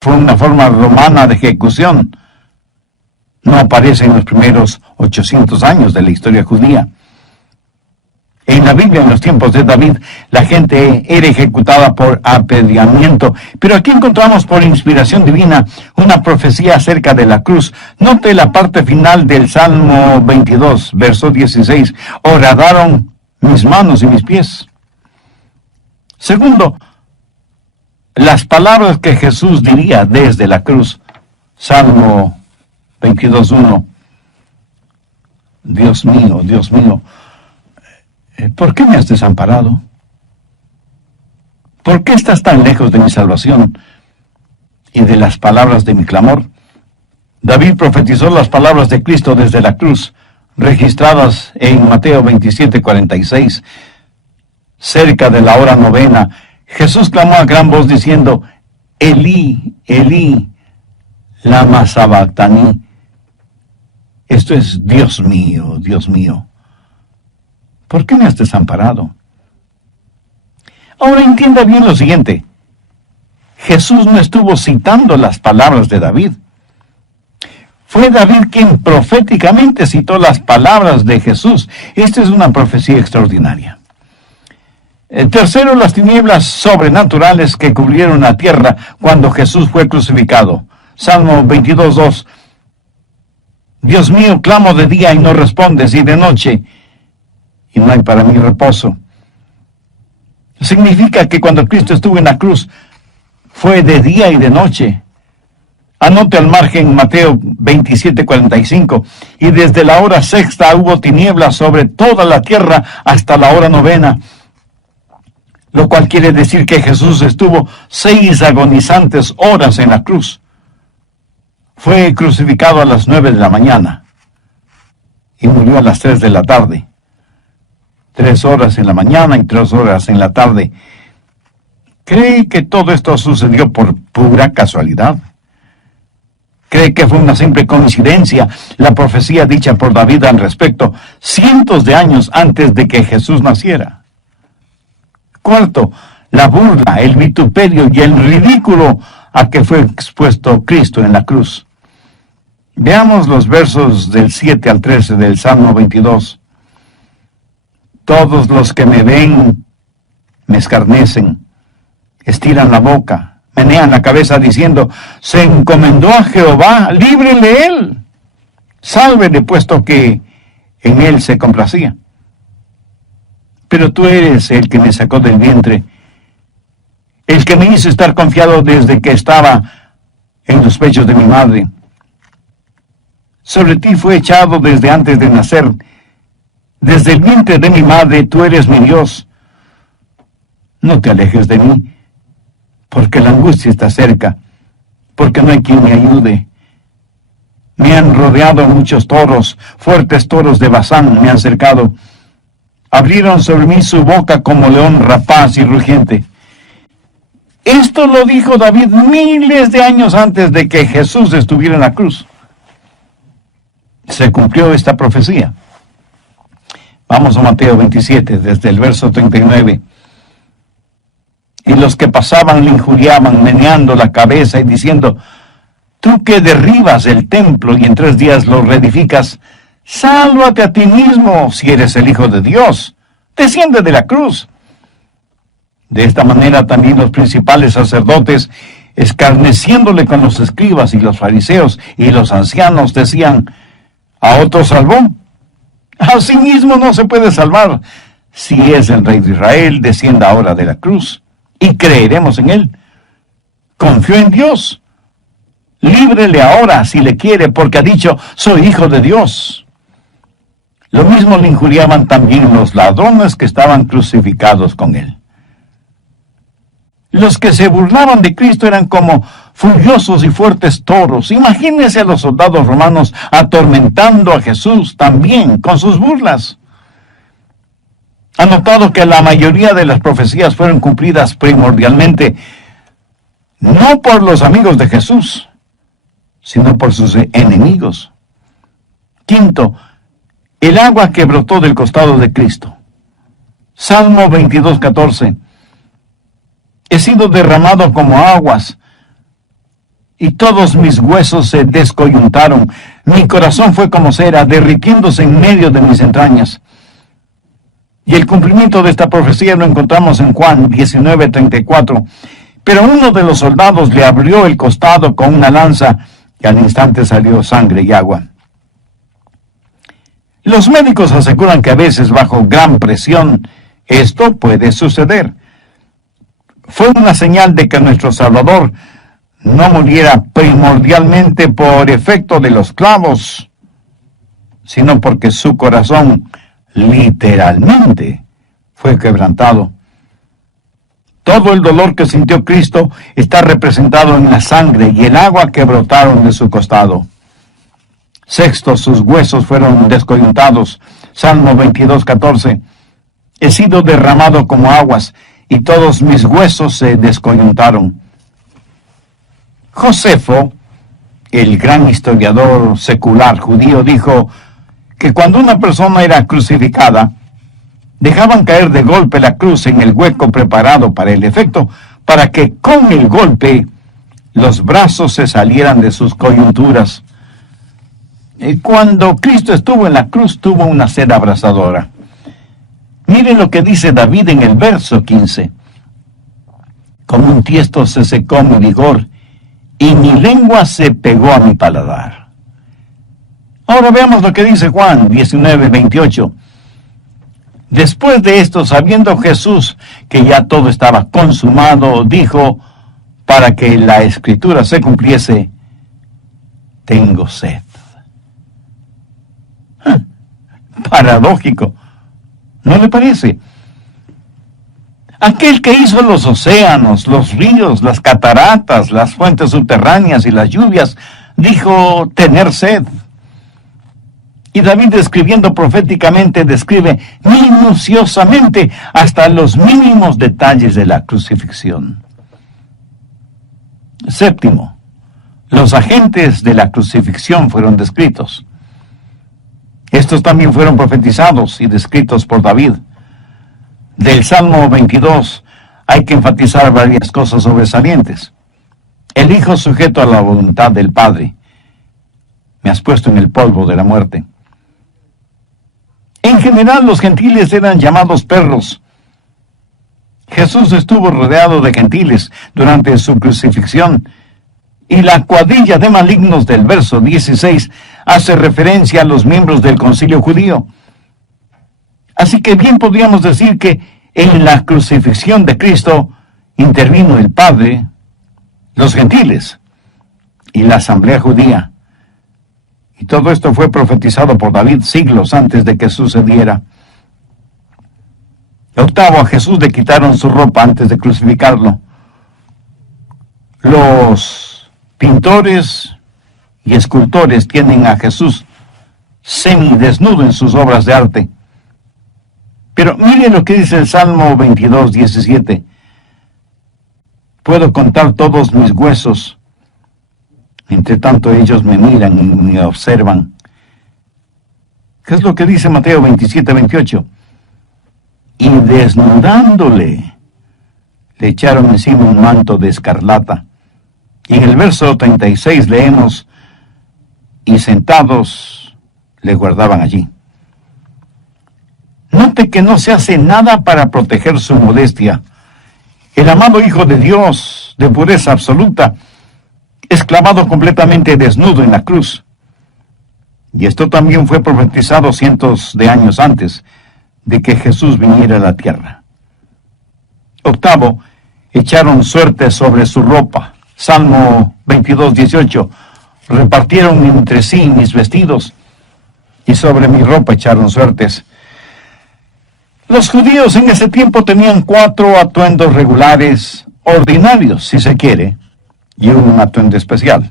fue una forma romana de ejecución. No aparece en los primeros 800 años de la historia judía. En la Biblia, en los tiempos de David, la gente era ejecutada por apedreamiento. Pero aquí encontramos por inspiración divina una profecía acerca de la cruz. Note la parte final del Salmo 22, verso 16. Horadaron mis manos y mis pies. Segundo, las palabras que Jesús diría desde la cruz. Salmo 22:1. Dios mío, ¿por qué me has desamparado? ¿Por qué estás tan lejos de mi salvación y de las palabras de mi clamor? David profetizó las palabras de Cristo desde la cruz, registradas en Mateo 27:46. Cerca de la hora novena, Jesús clamó a gran voz diciendo, Elí, Elí, lama sabactani. Esto es, Dios mío, ¿por qué me has desamparado? Ahora entienda bien lo siguiente. Jesús no estuvo citando las palabras de David. Fue David quien proféticamente citó las palabras de Jesús. Esta es una profecía extraordinaria. Tercero, las tinieblas sobrenaturales que cubrieron la tierra cuando Jesús fue crucificado. Salmo 22:2. Dios mío, clamo de día y no respondes, y de noche, y no hay para mí reposo. Significa que cuando Cristo estuvo en la cruz, fue de día y de noche. Anote al margen Mateo 27:45, y desde la hora sexta hubo tinieblas sobre toda la tierra hasta la hora novena. Lo cual quiere decir que Jesús estuvo 6 agonizantes horas en la cruz. Fue crucificado a las 9 de la mañana y murió a las 3 de la tarde. 3 horas en la mañana y 3 horas en la tarde. ¿Cree que todo esto sucedió por pura casualidad? ¿Cree que fue una simple coincidencia la profecía dicha por David al respecto cientos de años antes de que Jesús naciera? Cuarto, la burla, el vituperio y el ridículo a que fue expuesto Cristo en la cruz. Veamos los versos del 7 al 13 del Salmo 22. Todos los que me ven me escarnecen, estiran la boca, menean la cabeza diciendo, se encomendó a Jehová, líbrele él, sálvele puesto que en él se complacía. Pero tú eres el que me sacó del vientre, el que me hizo estar confiado desde que estaba en los pechos de mi madre. Sobre ti fue echado desde antes de nacer. Desde el vientre de mi madre tú eres mi Dios. No te alejes de mí, porque la angustia está cerca, porque no hay quien me ayude. Me han rodeado muchos toros, fuertes toros de Basán me han cercado. Abrieron sobre mí su boca como león rapaz y rugiente. Esto lo dijo David miles de años antes de que Jesús estuviera en la cruz. Se cumplió esta profecía. Vamos a Mateo 27, desde el verso 39. Y los que pasaban le injuriaban, meneando la cabeza y diciendo, tú que derribas el templo y en 3 días lo reedificas, sálvate a ti mismo si eres el Hijo de Dios. Desciende de la cruz. De esta manera también los principales sacerdotes, escarneciéndole con los escribas y los fariseos y los ancianos, decían, a otro salvó, a sí mismo no se puede salvar. Si es el Rey de Israel, descienda ahora de la cruz y creeremos en él. Confió en Dios. Líbrele ahora si le quiere, porque ha dicho, soy hijo de Dios. Lo mismo le injuriaban también los ladrones que estaban crucificados con él. Los que se burlaban de Cristo eran como furiosos y fuertes toros. Imagínense a los soldados romanos atormentando a Jesús también con sus burlas. Ha notado que la mayoría de las profecías fueron cumplidas primordialmente no por los amigos de Jesús, sino por sus enemigos. Quinto, el agua que brotó del costado de Cristo. Salmo 22:14. He sido derramado como aguas, y todos mis huesos se descoyuntaron. Mi corazón fue como cera, derritiéndose en medio de mis entrañas. Y el cumplimiento de esta profecía lo encontramos en Juan 19:34. Pero uno de los soldados le abrió el costado con una lanza, y al instante salió sangre y agua. Los médicos aseguran que a veces, bajo gran presión, esto puede suceder. Fue una señal de que nuestro Salvador no muriera primordialmente por efecto de los clavos, sino porque su corazón literalmente fue quebrantado. Todo el dolor que sintió Cristo está representado en la sangre y el agua que brotaron de su costado. Sexto, sus huesos fueron descoyuntados. Salmo 22:14. He sido derramado como aguas, y todos mis huesos se descoyuntaron. Josefo, el gran historiador secular judío, dijo que cuando una persona era crucificada, dejaban caer de golpe la cruz en el hueco preparado para el efecto, para que con el golpe los brazos se salieran de sus coyunturas. Cuando Cristo estuvo en la cruz, tuvo una sed abrasadora. Miren lo que dice David en el verso 15. Como un tiesto se secó mi vigor, y mi lengua se pegó a mi paladar. Ahora veamos lo que dice Juan 19:28. Después de esto, sabiendo Jesús que ya todo estaba consumado, dijo, para que la escritura se cumpliese, tengo sed. Paradójico, ¿no le parece? Aquel que hizo los océanos, los ríos, las cataratas, las fuentes subterráneas y las lluvias, dijo tener sed. Y David, escribiendo proféticamente, describe minuciosamente hasta los mínimos detalles de la crucifixión. Séptimo, los agentes de la crucifixión fueron descritos. Estos también fueron profetizados y descritos por David. Del Salmo 22 hay que enfatizar varias cosas sobresalientes. El Hijo sujeto a la voluntad del Padre. Me has puesto en el polvo de la muerte. En general, los gentiles eran llamados perros. Jesús estuvo rodeado de gentiles durante su crucifixión, y la cuadrilla de malignos del verso 16 hace referencia a los miembros del concilio judío. Así que bien podríamos decir que en la crucifixión de Cristo intervino el Padre, los gentiles y la asamblea judía. Y todo esto fue profetizado por David siglos antes de que sucediera. Octavo, a Jesús le quitaron su ropa antes de crucificarlo. Los pintores y escultores tienen a Jesús semidesnudo en sus obras de arte. Pero miren lo que dice el Salmo 22:17. Puedo contar todos mis huesos, entre tanto ellos me miran y me observan. ¿Qué es lo que dice Mateo 27:28? Y desnudándole, le echaron encima un manto de escarlata. Y en el verso 36 leemos, y sentados le guardaban allí. Note que no se hace nada para proteger su modestia. El amado Hijo de Dios, de pureza absoluta, es clavado completamente desnudo en la cruz. Y esto también fue profetizado cientos de años antes de que Jesús viniera a la tierra. Octavo, echaron suerte sobre su ropa. Salmo 22:18. Repartieron entre sí mis vestidos, y sobre mi ropa echaron suertes. Los judíos en ese tiempo tenían 4 atuendos regulares, ordinarios, si se quiere, y un atuendo especial.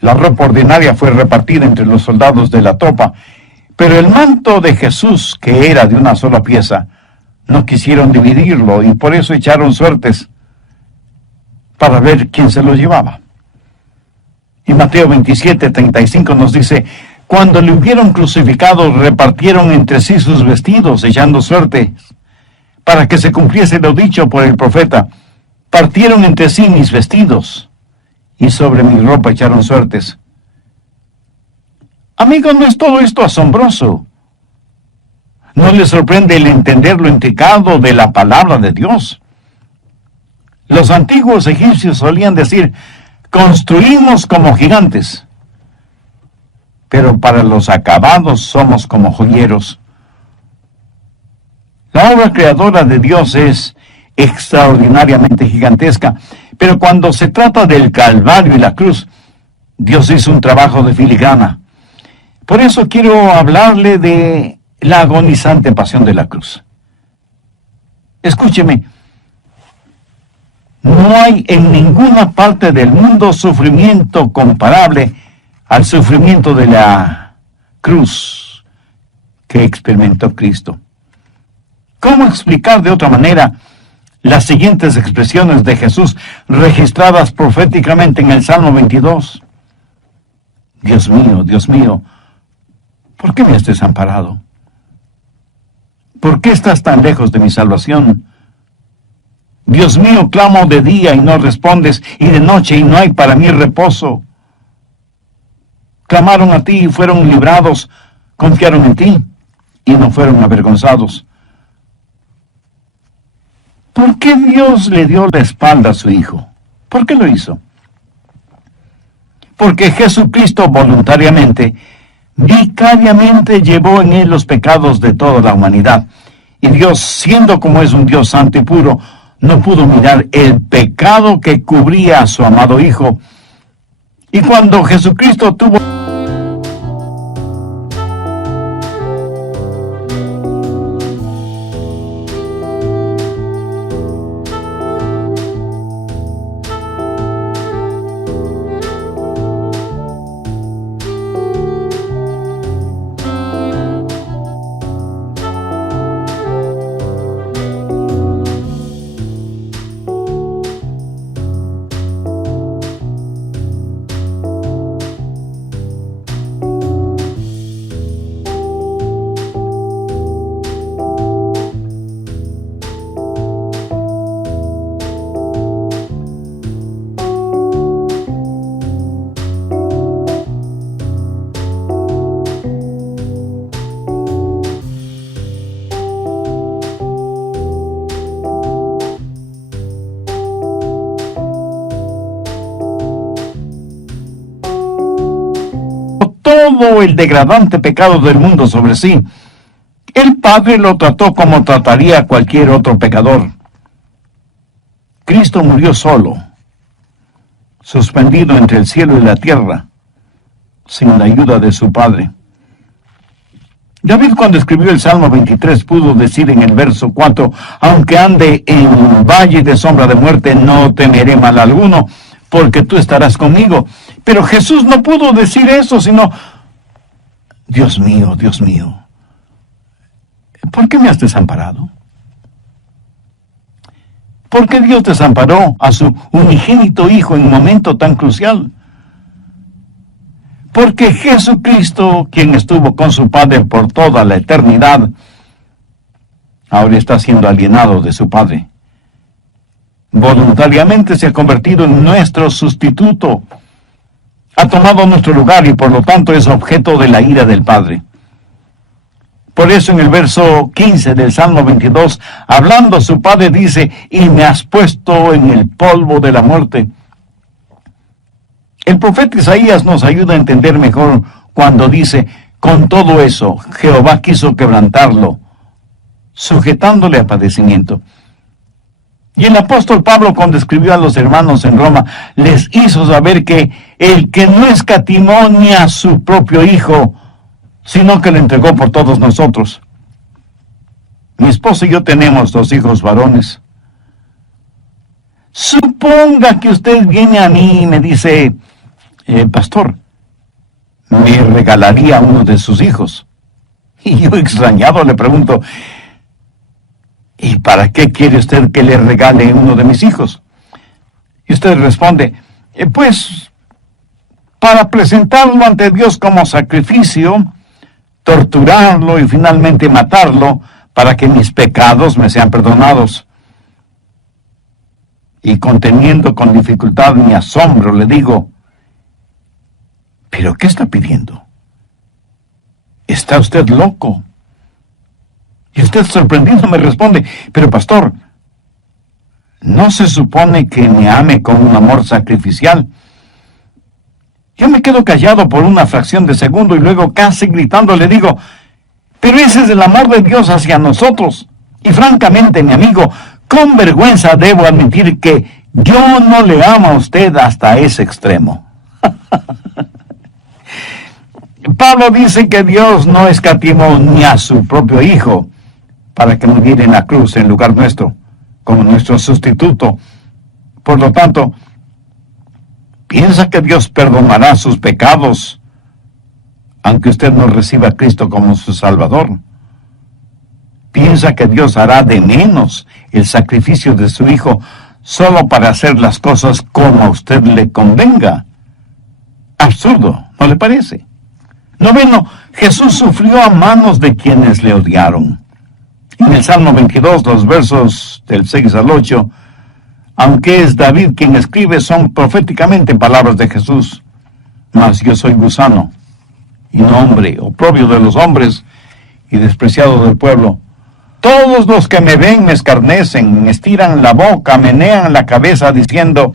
La ropa ordinaria fue repartida entre los soldados de la tropa, pero el manto de Jesús, que era de una sola pieza, no quisieron dividirlo y por eso echaron suertes para ver quién se lo llevaba. Y Mateo 27:35 nos dice, cuando le hubieron crucificado, repartieron entre sí sus vestidos, echando suerte, para que se cumpliese lo dicho por el profeta. Partieron entre sí mis vestidos, y sobre mi ropa echaron suertes. Amigos, ¿no es todo esto asombroso? ¿No les sorprende el entender lo intricado de la palabra de Dios? Los antiguos egipcios solían decir, construimos como gigantes, pero para los acabados somos como joyeros. La obra creadora de Dios es extraordinariamente gigantesca, pero cuando se trata del Calvario y la cruz, Dios hizo un trabajo de filigrana. Por eso quiero hablarle de la agonizante pasión de la cruz. Escúcheme, no hay en ninguna parte del mundo sufrimiento comparable al sufrimiento de la cruz que experimentó Cristo. ¿Cómo explicar de otra manera las siguientes expresiones de Jesús registradas proféticamente en el Salmo 22? Dios mío, ¿por qué me has desamparado? ¿Por qué estás tan lejos de mi salvación? Dios mío, clamo de día y no respondes, y de noche y no hay para mí reposo. Clamaron a ti y fueron librados, confiaron en ti y no fueron avergonzados. ¿Por qué Dios le dio la espalda a su Hijo? ¿Por qué lo hizo? Porque Jesucristo voluntariamente, vicariamente llevó en él los pecados de toda la humanidad. Y Dios, siendo como es un Dios santo y puro, no pudo mirar el pecado que cubría a su amado Hijo. Y cuando Jesucristo tuvo todo el degradante pecado del mundo sobre sí, el Padre lo trató como trataría a cualquier otro pecador. Cristo murió solo, suspendido entre el cielo y la tierra, sin la ayuda de su Padre. David, cuando escribió el Salmo 23, pudo decir en el verso 4, aunque ande en valle de sombra de muerte, no temeré mal alguno, porque tú estarás conmigo. Pero Jesús no pudo decir eso, sino, Dios mío, ¿por qué me has desamparado? ¿Por qué Dios desamparó a su unigénito Hijo en un momento tan crucial? Porque Jesucristo, quien estuvo con su Padre por toda la eternidad, ahora está siendo alienado de su Padre. Voluntariamente se ha convertido en nuestro sustituto. Ha tomado nuestro lugar y por lo tanto es objeto de la ira del Padre. Por eso en el verso 15 del Salmo 22, hablando su Padre dice, y me has puesto en el polvo de la muerte. El profeta Isaías nos ayuda a entender mejor cuando dice, con todo eso, Jehová quiso quebrantarlo, sujetándole a padecimiento. Y el apóstol Pablo, cuando escribió a los hermanos en Roma, les hizo saber que el que no escatimó ni a su propio Hijo, sino que lo entregó por todos nosotros. Mi esposo y yo tenemos 2 hijos varones. Suponga que usted viene a mí y me dice, pastor, me regalaría uno de sus hijos. Y yo extrañado le pregunto, ¿y para qué quiere usted que le regale uno de mis hijos? Y usted responde, pues, para presentarlo ante Dios como sacrificio, torturarlo y finalmente matarlo para que mis pecados me sean perdonados. y conteniendo con dificultad mi asombro, le digo, ¿pero qué está pidiendo? ¿Está usted loco? Y usted sorprendido me responde, pero pastor, ¿no se supone que me ame con un amor sacrificial? Yo me quedo callado por una fracción de segundo y luego casi gritando le digo, pero ese es el amor de Dios hacia nosotros. Y francamente, mi amigo, con vergüenza debo admitir que yo no le amo a usted hasta ese extremo. Pablo dice que Dios no escatimó ni a su propio Hijo para que muriera en la cruz en lugar nuestro, como nuestro sustituto. Por lo tanto, ¿piensa que Dios perdonará sus pecados aunque usted no reciba a Cristo como su Salvador? ¿Piensa que Dios hará de menos el sacrificio de su Hijo solo para hacer las cosas como a usted le convenga? Absurdo, ¿no le parece? Noveno, Jesús sufrió a manos de quienes le odiaron. En el Salmo 22, los versos del 6 al 8, aunque es David quien escribe, son proféticamente palabras de Jesús. Mas yo soy gusano, y no hombre, oprobio de los hombres, y despreciado del pueblo. Todos los que me ven me escarnecen, me estiran la boca, menean la cabeza, diciendo,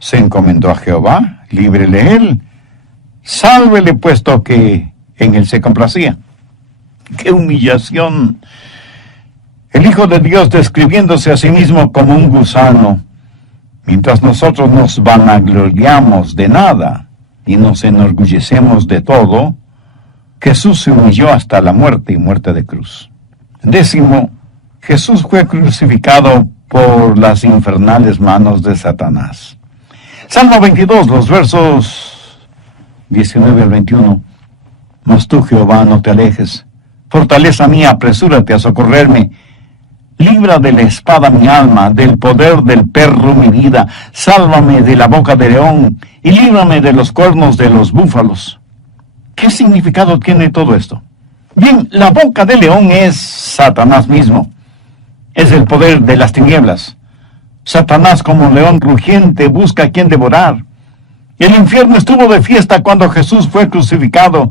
se encomendó a Jehová, líbrele él, sálvele puesto que en él se complacía. ¡Qué humillación! El Hijo de Dios describiéndose a sí mismo como un gusano, mientras nosotros nos vanagloriamos de nada y nos enorgullecemos de todo, Jesús se humilló hasta la muerte y muerte de cruz. Décimo, Jesús fue crucificado por las infernales manos de Satanás. Salmo 22, los versos 19 al 21. Mas tú, Jehová, no te alejes. Fortaleza mía, apresúrate a socorrerme. Libra de la espada mi alma, del poder del perro mi vida. Sálvame de la boca del león y líbrame de los cuernos de los búfalos. ¿Qué significado tiene todo esto? Bien, la boca del león es Satanás mismo. Es el poder de las tinieblas. Satanás, como león rugiente, busca a quien devorar. El infierno estuvo de fiesta cuando Jesús fue crucificado.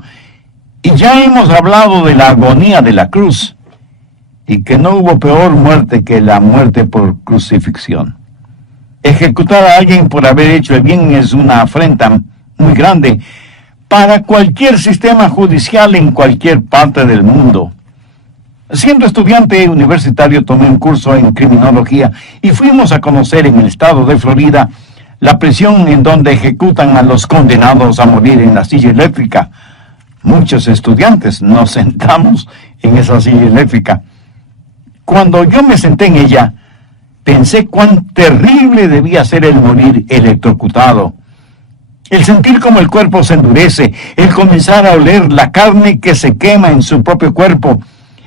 Y ya hemos hablado de la agonía de la cruz. Y que no hubo peor muerte que la muerte por crucifixión. Ejecutar a alguien por haber hecho el bien es una afrenta muy grande para cualquier sistema judicial en cualquier parte del mundo. Siendo estudiante universitario tomé un curso en criminología y fuimos a conocer en el estado de Florida la prisión en donde ejecutan a los condenados a morir en la silla eléctrica. Muchos estudiantes nos sentamos en esa silla eléctrica. Cuando yo me senté en ella, pensé cuán terrible debía ser el morir electrocutado. El sentir como el cuerpo se endurece, el comenzar a oler la carne que se quema en su propio cuerpo,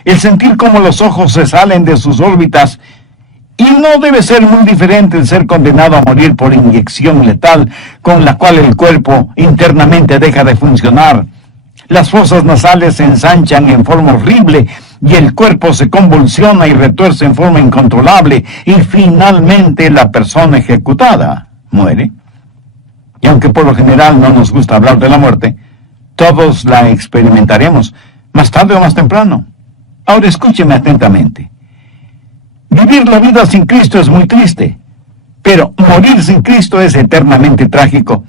el sentir como los ojos se salen de sus órbitas, y no debe ser muy diferente el ser condenado a morir por inyección letal, con la cual el cuerpo internamente deja de funcionar. Las fosas nasales se ensanchan en forma horrible, y el cuerpo se convulsiona y retuerce en forma incontrolable, y finalmente la persona ejecutada muere. Y aunque por lo general no nos gusta hablar de la muerte, todos la experimentaremos, más tarde o más temprano. Ahora escúcheme atentamente. Vivir la vida sin Cristo es muy triste, pero morir sin Cristo es eternamente trágico.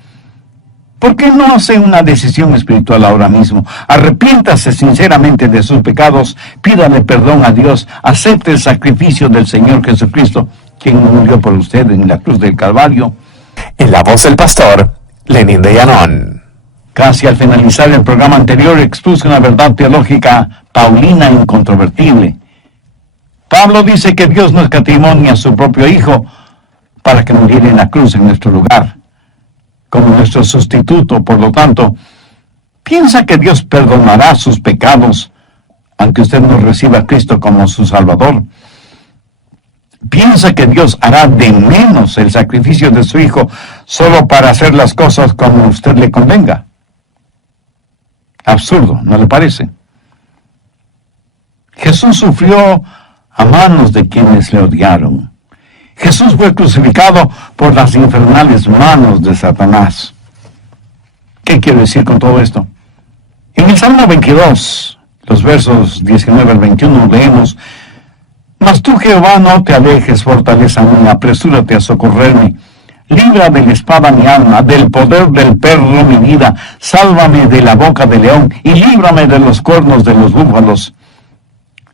¿Por qué no hace una decisión espiritual ahora mismo? Arrepiéntase sinceramente de sus pecados, pídale perdón a Dios, acepte el sacrificio del Señor Jesucristo, quien murió por usted en la cruz del Calvario. En la voz del pastor Lenín de Llanón. Casi al finalizar el programa anterior expuse una verdad teológica paulina e incontrovertible. Pablo dice que Dios no escatimó ni a su propio Hijo para que muriera en la cruz en nuestro lugar, como nuestro sustituto. Por lo tanto, ¿piensa que Dios perdonará sus pecados aunque usted no reciba a Cristo como su Salvador? ¿Piensa que Dios hará de menos el sacrificio de su Hijo solo para hacer las cosas como a usted le convenga? Absurdo, ¿no le parece? Jesús sufrió a manos de quienes le odiaron. Jesús fue crucificado por las infernales manos de Satanás. ¿Qué quiero decir con todo esto? En el Salmo 22, los versos 19 al 21, leemos: Mas tú, Jehová, no te alejes, fortaleza mía, apresúrate a socorrerme. Libra de la espada mi alma, del poder del perro mi vida. Sálvame de la boca del león y líbrame de los cuernos de los búfalos.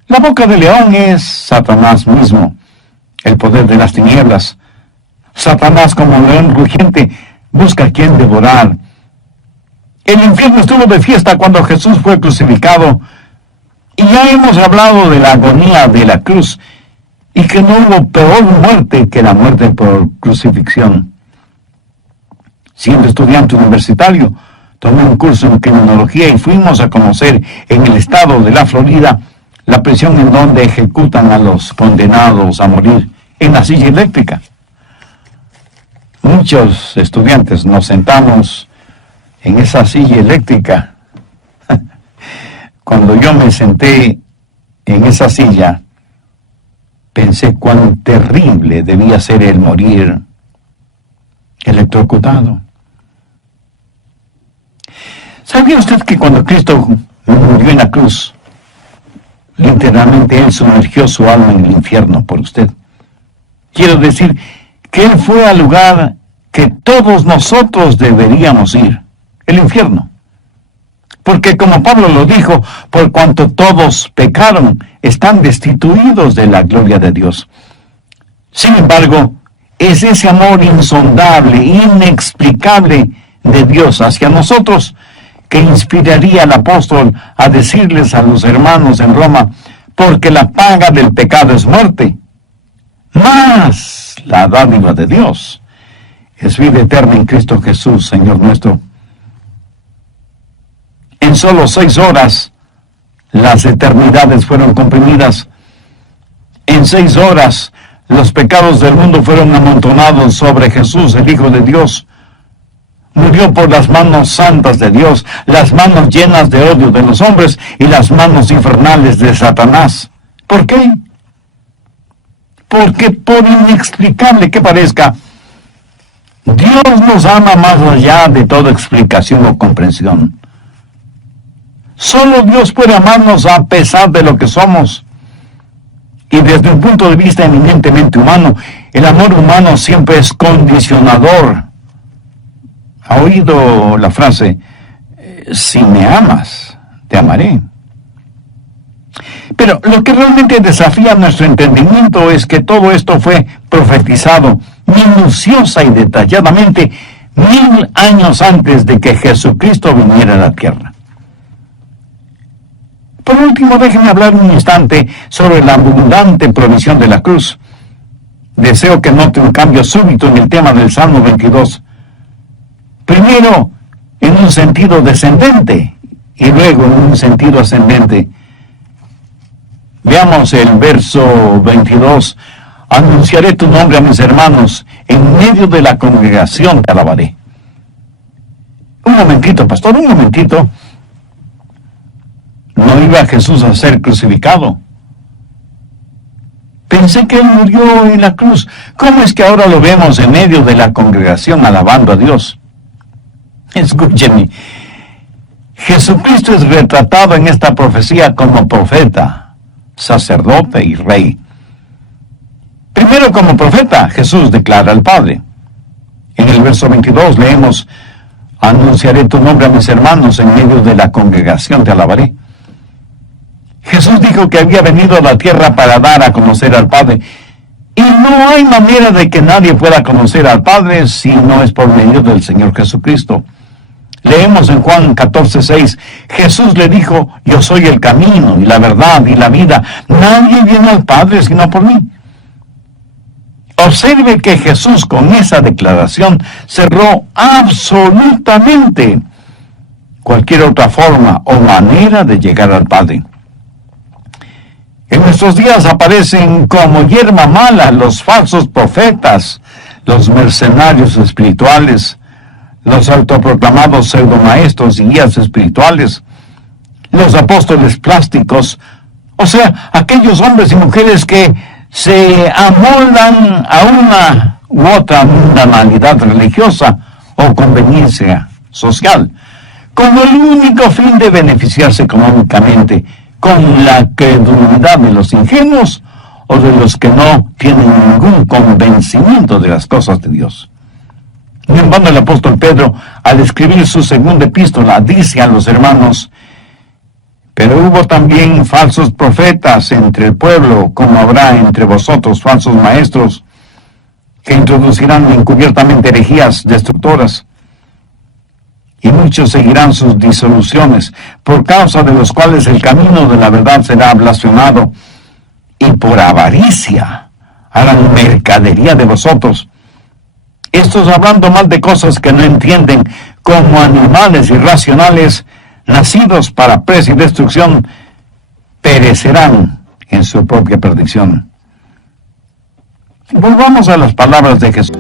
La boca del león es Satanás mismo, el poder de las tinieblas. Satanás, como león rugiente, busca a quien devorar. El infierno estuvo de fiesta cuando Jesús fue crucificado, y ya hemos hablado de la agonía de la cruz, y que no hubo peor muerte que la muerte por crucifixión. Siendo estudiante universitario, tomé un curso en criminología y fuimos a conocer en el estado de la Florida la prisión en donde ejecutan a los condenados a morir en la silla eléctrica. Muchos estudiantes nos sentamos en esa silla eléctrica. Cuando yo me senté en esa silla, pensé cuán terrible debía ser el morir electrocutado. ¿Sabía usted que cuando Cristo murió en la cruz, literalmente Él sumergió su alma en el infierno por usted? Quiero decir que Él fue al lugar que todos nosotros deberíamos ir, el infierno. Porque como Pablo lo dijo, por cuanto todos pecaron, están destituidos de la gloria de Dios. Sin embargo, es ese amor insondable, inexplicable de Dios hacia nosotros que inspiraría al apóstol a decirles a los hermanos en Roma: porque la paga del pecado es muerte, mas la dádiva de Dios es vida eterna en Cristo Jesús, Señor nuestro. En solo 6 horas, las eternidades fueron comprimidas. En 6 horas, los pecados del mundo fueron amontonados sobre Jesús, el Hijo de Dios. Murió por las manos santas de Dios, las manos llenas de odio de los hombres y las manos infernales de Satanás. ¿Por qué? Porque por inexplicable que parezca, Dios nos ama más allá de toda explicación o comprensión. Solo Dios puede amarnos a pesar de lo que somos. Y desde un punto de vista eminentemente humano, el amor humano siempre es condicionador. ¿Ha oído la frase: si me amas, te amaré? Pero lo que realmente desafía nuestro entendimiento es que todo esto fue profetizado minuciosa y detalladamente 1000 años antes de que Jesucristo viniera a la tierra. Por último, déjenme hablar un instante sobre la abundante provisión de la cruz. Deseo que note un cambio súbito en el tema del Salmo 22. Primero, en un sentido descendente, y luego en un sentido ascendente. Veamos el verso 22. Anunciaré tu nombre a mis hermanos, en medio de la congregación te alabaré. Un momentito, pastor, un momentito. ¿No iba Jesús a ser crucificado? Pensé que Él murió en la cruz. ¿Cómo es que ahora lo vemos en medio de la congregación alabando a Dios? Escúcheme. Jesucristo es retratado en esta profecía como profeta, sacerdote y rey. Primero, como profeta, Jesús declara al Padre. En el verso 22 leemos: anunciaré tu nombre a mis hermanos, en medio de la congregación te alabaré. Jesús dijo que había venido a la tierra para dar a conocer al Padre. Y no hay manera de que nadie pueda conocer al Padre si no es por medio del Señor Jesucristo. Leemos en Juan 14:6, Jesús le dijo: yo soy el camino y la verdad y la vida. Nadie viene al Padre sino por mí. Observe que Jesús con esa declaración cerró absolutamente cualquier otra forma o manera de llegar al Padre. En nuestros días aparecen como hierba mala los falsos profetas, los mercenarios espirituales, los autoproclamados pseudomaestros y guías espirituales, los apóstoles plásticos, o sea, aquellos hombres y mujeres que se amoldan a una u otra mundanalidad religiosa o conveniencia social, con el único fin de beneficiarse económicamente, con la credulidad de los ingenuos o de los que no tienen ningún convencimiento de las cosas de Dios. En vano el apóstol Pedro, al escribir su segunda epístola, dice a los hermanos: pero hubo también falsos profetas entre el pueblo, como habrá entre vosotros falsos maestros, que introducirán encubiertamente herejías destructoras, y muchos seguirán sus disoluciones, por causa de los cuales el camino de la verdad será blasfemado, y por avaricia harán mercadería de vosotros, estos hablando mal de cosas que no entienden, como animales irracionales, nacidos para presa y destrucción, perecerán en su propia perdición. Volvamos a las palabras de Jesús.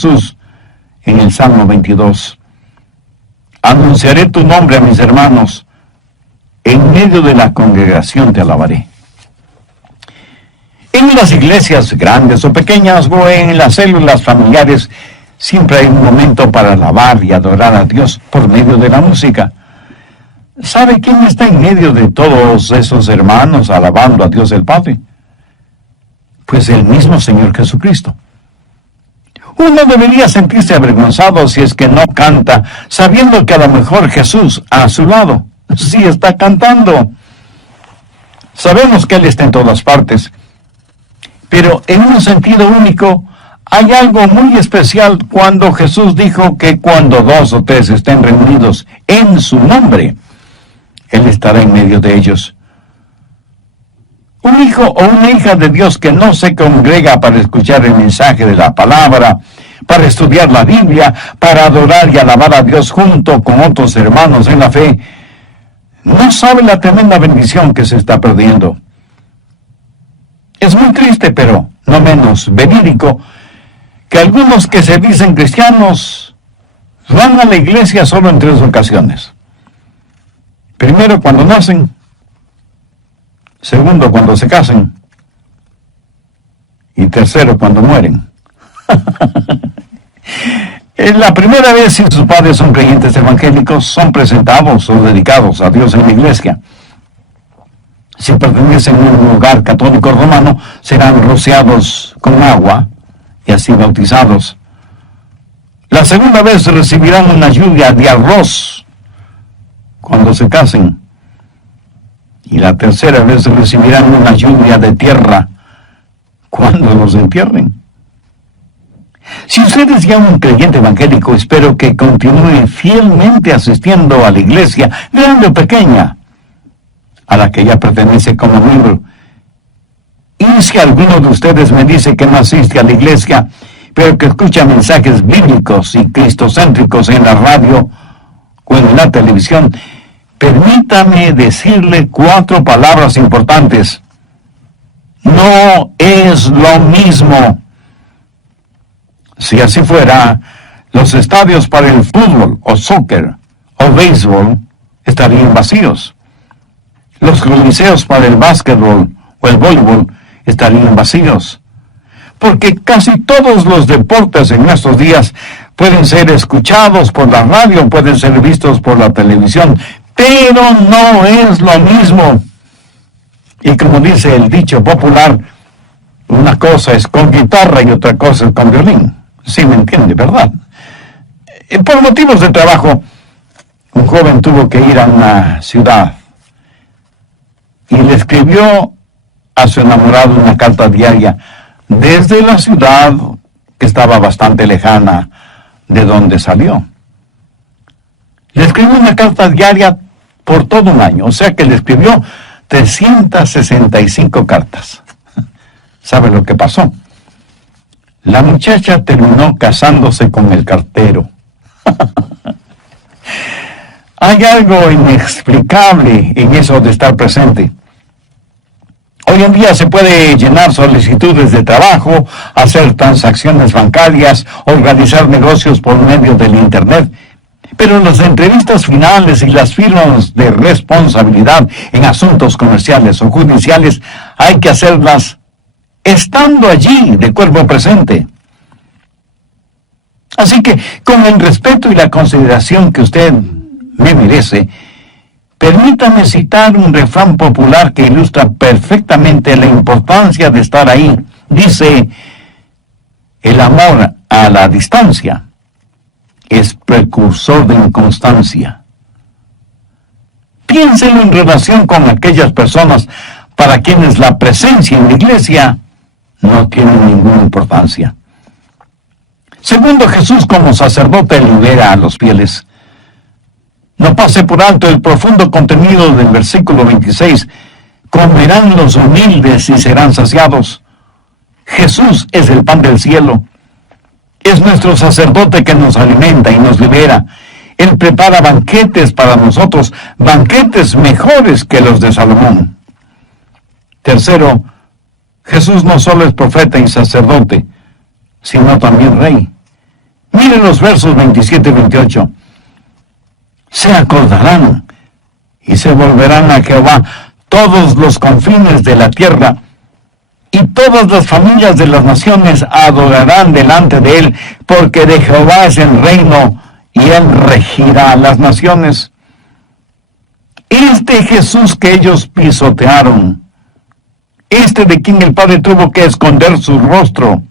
Jesús en el Salmo 22: anunciaré tu nombre a mis hermanos, en medio de la congregación te alabaré. En las iglesias grandes o pequeñas o en las células familiares siempre hay un momento para alabar y adorar a Dios por medio de la música. ¿Sabe quién está en medio de todos esos hermanos alabando a Dios el Padre? Pues el mismo Señor Jesucristo. Uno debería sentirse avergonzado si es que no canta, sabiendo que a lo mejor Jesús a su lado sí está cantando. Sabemos que Él está en todas partes, pero en un sentido único hay algo muy especial cuando Jesús dijo que cuando 2 o 3 estén reunidos en su nombre, Él estará en medio de ellos. Un hijo o una hija de Dios que no se congrega para escuchar el mensaje de la palabra, para estudiar la Biblia, para adorar y alabar a Dios junto con otros hermanos en la fe, no sabe la tremenda bendición que se está perdiendo. Es muy triste, pero no menos verídico, que algunos que se dicen cristianos van a la iglesia solo en 3 ocasiones. Primero, cuando nacen. Segundo, cuando se casen. Y tercero, cuando mueren. La primera vez, si sus padres son creyentes evangélicos, son presentados o dedicados a Dios en la iglesia. Si pertenecen a un lugar católico romano, serán rociados con agua y así bautizados. La segunda vez recibirán una lluvia de arroz cuando se casen. Y la tercera vez recibirán una lluvia de tierra cuando los entierren. Si usted es ya un creyente evangélico, espero que continúe fielmente asistiendo a la iglesia, grande o pequeña, a la que ya pertenece como miembro. Y si alguno de ustedes me dice que no asiste a la iglesia, pero que escucha mensajes bíblicos y cristocéntricos en la radio o en la televisión, permítame decirle 4 palabras importantes. No es lo mismo. Si así fuera, los estadios para el fútbol o soccer o béisbol estarían vacíos. Los coliseos para el básquetbol o el voleibol estarían vacíos. Porque casi todos los deportes en estos días pueden ser escuchados por la radio, pueden ser vistos por la televisión, pero no es lo mismo. Y como dice el dicho popular, Una cosa es con guitarra y otra cosa es con violín. Sí me entiende, ¿verdad? Por motivos de trabajo, un joven tuvo que ir a una ciudad y le escribió a su enamorado una carta diaria desde la ciudad que estaba bastante lejana de donde salió. Le escribió una carta diaria por todo un año, o sea que le escribió 365 cartas. ¿Sabe lo que pasó? La muchacha terminó casándose con el cartero. Hay algo inexplicable en eso de estar presente. Hoy en día se puede llenar solicitudes de trabajo, hacer transacciones bancarias, organizar negocios por medio del Internet, pero las entrevistas finales y las firmas de responsabilidad en asuntos comerciales o judiciales hay que hacerlas estando allí de cuerpo presente. Así que, con el respeto y la consideración que usted me merece, permítame citar un refrán popular que ilustra perfectamente la importancia de estar ahí. Dice, el amor a la distancia es precursor de inconstancia. Piénselo en relación con aquellas personas para quienes la presencia en la iglesia no tiene ninguna importancia. Segundo, Jesús como sacerdote libera a los fieles. No pase por alto el profundo contenido del versículo 26. Comerán los humildes y serán saciados. Jesús es el pan del cielo. Es nuestro sacerdote que nos alimenta y nos libera. Él prepara banquetes para nosotros, banquetes mejores que los de Salomón. Tercero, Jesús no solo es profeta y sacerdote, sino también rey. Miren los versos 27 y 28. Se acordarán y se volverán a Jehová todos los confines de la tierra, y todas las familias de las naciones adorarán delante de él, porque de Jehová es el reino, y él regirá las naciones. Este Jesús que ellos pisotearon, este de quien el Padre tuvo que esconder su rostro,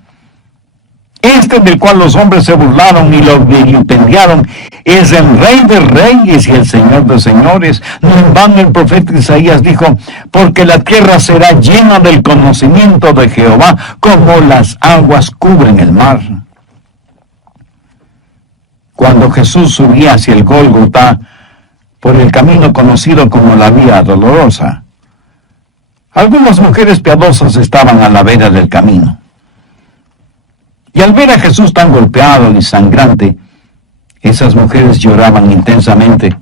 este del cual los hombres se burlaron y lo vilipendiaron, es el Rey de Reyes y el Señor de Señores. No en vano el profeta Isaías dijo, porque la tierra será llena del conocimiento de Jehová, como las aguas cubren el mar. Cuando Jesús subía hacia el Gólgota, por el camino conocido como la Vía Dolorosa, algunas mujeres piadosas estaban a la vera del camino. Y al ver a Jesús tan golpeado y sangrante, esas mujeres lloraban intensamente.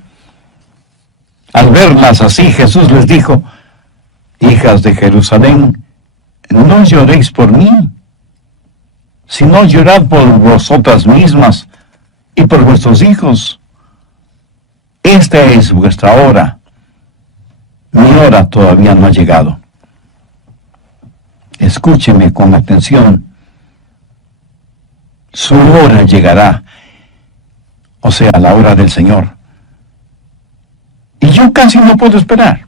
Al verlas así, Jesús les dijo, hijas de Jerusalén, no lloréis por mí, sino llorad por vosotras mismas y por vuestros hijos. Esta es vuestra hora. Mi hora todavía no ha llegado. Escúcheme con atención. Su hora llegará, o sea, la hora del Señor. Y yo casi no puedo esperar.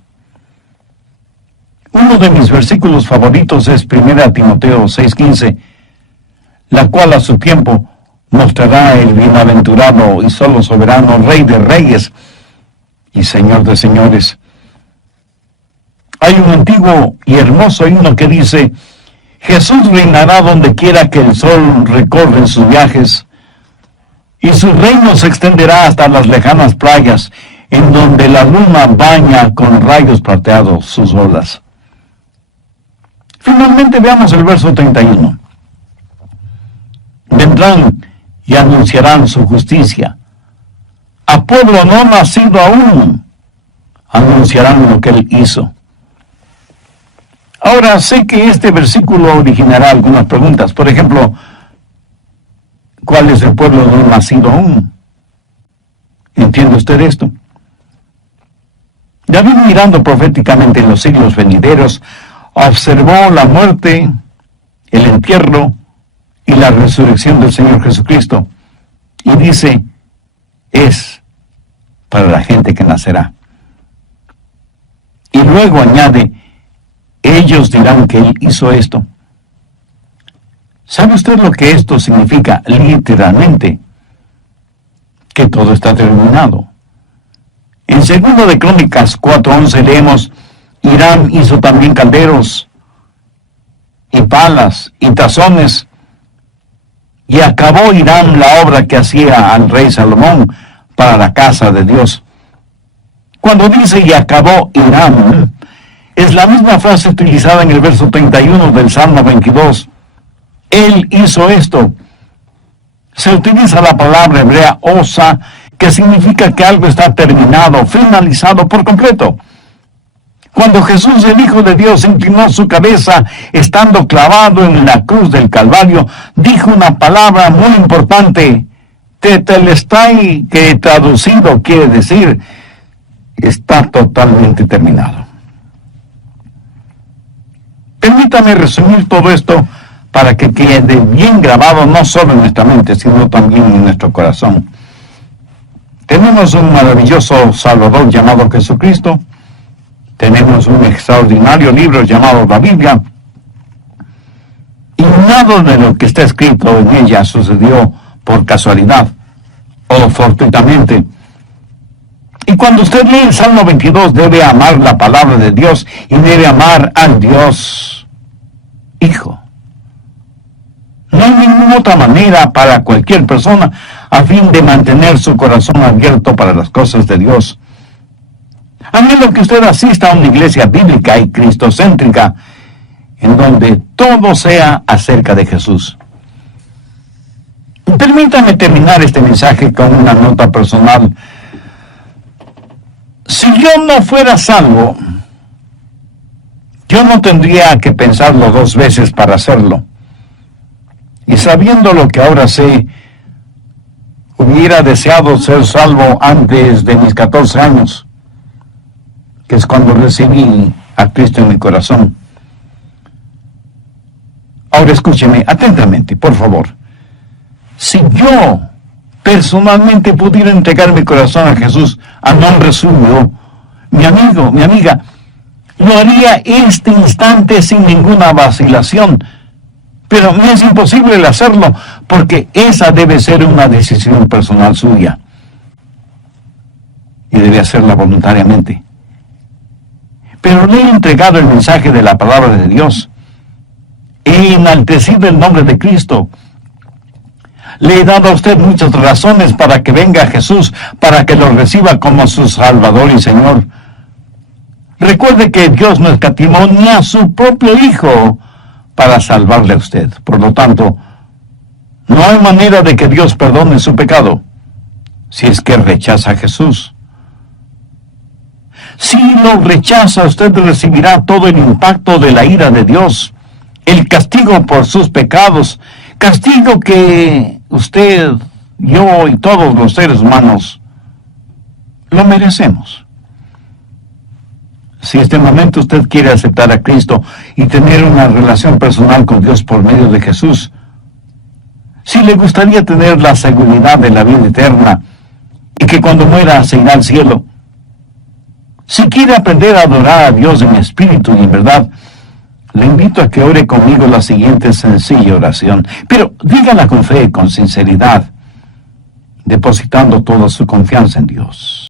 Uno de mis versículos favoritos es 1 Timoteo 6:15, la cual a su tiempo mostrará el bienaventurado y solo soberano Rey de Reyes y Señor de Señores. Hay un antiguo y hermoso himno que dice, Jesús reinará donde quiera que el sol recorre en sus viajes, y su reino se extenderá hasta las lejanas playas, en donde la luna baña con rayos plateados sus olas. Finalmente veamos el verso 31. Vendrán y anunciarán su justicia. A pueblo no nacido aún, anunciarán lo que él hizo. Ahora, sé que este versículo originará algunas preguntas. Por ejemplo, ¿cuál es el pueblo no nacido aún? ¿Entiende usted esto? David, mirando proféticamente en los siglos venideros, observó la muerte, el entierro y la resurrección del Señor Jesucristo. Y dice, es para la gente que nacerá. Y luego añade, ellos dirán que él hizo esto. ¿Sabe usted lo que esto significa literalmente? Que todo está terminado. En 2 de Crónicas 4:11 leemos: Hiram hizo también calderos y palas y tazones, y acabó Hiram la obra que hacía al rey Salomón para la casa de Dios. Cuando dice y acabó Hiram, es la misma frase utilizada en el verso 31 del Salmo 22. Él hizo esto. Se utiliza la palabra hebrea osa, que significa que algo está terminado, finalizado por completo. Cuando Jesús, el Hijo de Dios, inclinó su cabeza estando clavado en la cruz del Calvario, dijo una palabra muy importante, tetelestai, que traducido quiere decir, está totalmente terminado. Permítame resumir todo esto para que quede bien grabado no solo en nuestra mente, sino también en nuestro corazón. Tenemos un maravilloso Salvador llamado Jesucristo. Tenemos un extraordinario libro llamado la Biblia. Y nada de lo que está escrito en ella sucedió por casualidad o fortuitamente. Y cuando usted lee el Salmo 22, debe amar la palabra de Dios y debe amar al Dios Hijo. No hay ninguna otra manera para cualquier persona a fin de mantener su corazón abierto para las cosas de Dios. A menos que usted asista a una iglesia bíblica y cristocéntrica, en donde todo sea acerca de Jesús. Permítame terminar este mensaje con una nota personal. Si yo no fuera salvo, yo no tendría que pensarlo 2 veces para hacerlo. Y sabiendo lo que ahora sé, hubiera deseado ser salvo antes de mis 14 años, que es cuando recibí a Cristo en mi corazón. Ahora escúcheme atentamente, por favor. Si yo personalmente pudiera entregar mi corazón a Jesús a nombre suyo, mi amigo, mi amiga, lo haría este instante sin ninguna vacilación. Pero me es imposible el hacerlo, porque esa debe ser una decisión personal suya. Y debe hacerla voluntariamente. Pero le he entregado el mensaje de la palabra de Dios. He enaltecido el nombre de Cristo. Le he dado a usted muchas razones para que venga Jesús, para que lo reciba como su Salvador y Señor. Recuerde que Dios no escatimó ni a su propio Hijo para salvarle a usted. Por lo tanto, no hay manera de que Dios perdone su pecado si es que rechaza a Jesús. Si lo rechaza, usted recibirá todo el impacto de la ira de Dios, el castigo por sus pecados, castigo que usted, yo y todos los seres humanos lo merecemos. Si en este momento usted quiere aceptar a Cristo y tener una relación personal con Dios por medio de Jesús, si le gustaría tener la seguridad de la vida eterna y que cuando muera se irá al cielo, si quiere aprender a adorar a Dios en espíritu y en verdad, le invito a que ore conmigo la siguiente sencilla oración, pero dígala con fe y con sinceridad, depositando toda su confianza en Dios.